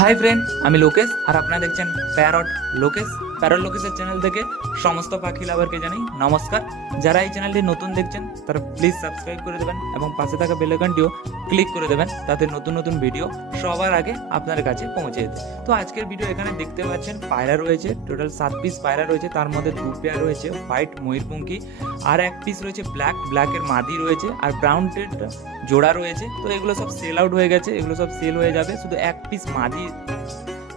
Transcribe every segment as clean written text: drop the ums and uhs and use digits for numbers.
Hi friend, আমি লোকেশ আর আপনারা দেখছেন প্যারট লোকেশ। প্যারট লোকেশের চ্যানেল থেকে সমস্ত পাখি লাভারকে জানাই নমস্কার। যারা এই চ্যানেলটি নতুন দেখছেন তারা প্লিজ সাবস্ক্রাইব করে দেবেন এবং পাশে থাকা বেল আইকনটিও ক্লিক করে দেবেন, তাতে নতুন নতুন ভিডিও সবার আগে আপনার কাছে পৌঁছে যেতে। তো আজকের ভিডিও এখানে দেখতে পাচ্ছেন পায়রা রয়েছে, টোটাল 7 পিস পায়রা রয়েছে। তার মধ্যে 2 পেয়ার রয়েছে হোয়াইট ময়ূরপঙ্খী, আর 1 পিস রয়েছে ব্ল্যাকের মাদি রয়েছে, আর ব্রাউন টেড জোড়া রয়েছে। তো এগুলো সব সেল আউট হয়ে গেছে, এগুলো সব সেল হয়ে যাবে, শুধু 1 পিস মাদি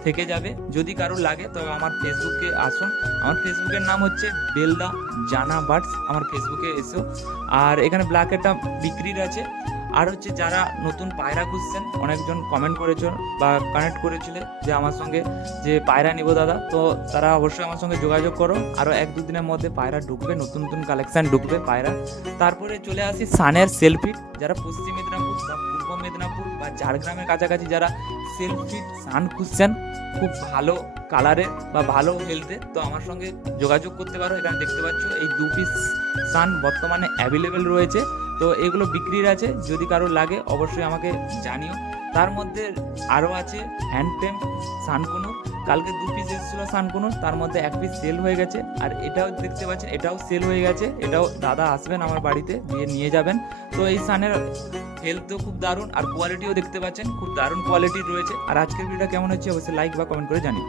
থেকে যাবে। যদি কারোর লাগে তো আমার ফেসবুকে আসুন, আমার ফেসবুকের নাম হচ্ছে বেলদা জানা বার্ডস, আমার ফেসবুকে এসো। আর এখানে ব্ল্যাকেরটা বিক্রির আছে। আর হচ্ছে যারা নতুন পায়রা খুঁজছেন, অনেকজন কমেন্ট করেছো বা কানেক্ট করেছিলে যে আমার সঙ্গে যে পায়রা নিব দাদা, তো তারা অবশ্যই আমার সঙ্গে যোগাযোগ করো। আরও 1-2 দিনের মধ্যে পায়রা ঢুকবে, নতুন নতুন কালেকশান ঢুকবে পায়রা। তারপরে চলে আসি সানের সেলফিট। যারা পশ্চিম মেদিনীপুর বা পূর্ব মেদিনীপুর বা ঝাড়গ্রামের কাছাকাছি যারা সেলফিট সান খুঁজছেন খুব ভালো কালারে বা ভালো হেলথে, তো আমার সঙ্গে যোগাযোগ করতে পারো। এখানে দেখতে পাচ্ছ এই 2 পিস সান বর্তমানে অ্যাভেলেবেল রয়েছে। তো এগুলো বিক্রির আছে, যদি কারো লাগে অবশ্যই আমাকে জানিও। তার মধ্যে আরও আছে হ্যান্ডটেম সানকুনুর। কালকে 2 পিস এসেছিল সানকুনুর, তার মধ্যে 1 পিস সেল হয়ে গেছে। আর এটাও দেখতে পাচ্ছেন, এটাও সেল হয়ে গেছে। এটাও দাদা আসবেন আমার বাড়িতে, দিয়ে নিয়ে যাবেন। তো এই সানের হেলথও খুব দারুণ, আর কোয়ালিটিও দেখতে পাচ্ছেন খুব দারুণ কোয়ালিটির রয়েছে। আর আজকের ভিডিওটা কেমন হচ্ছে অবশ্যই লাইক বা কমেন্ট করে জানিও।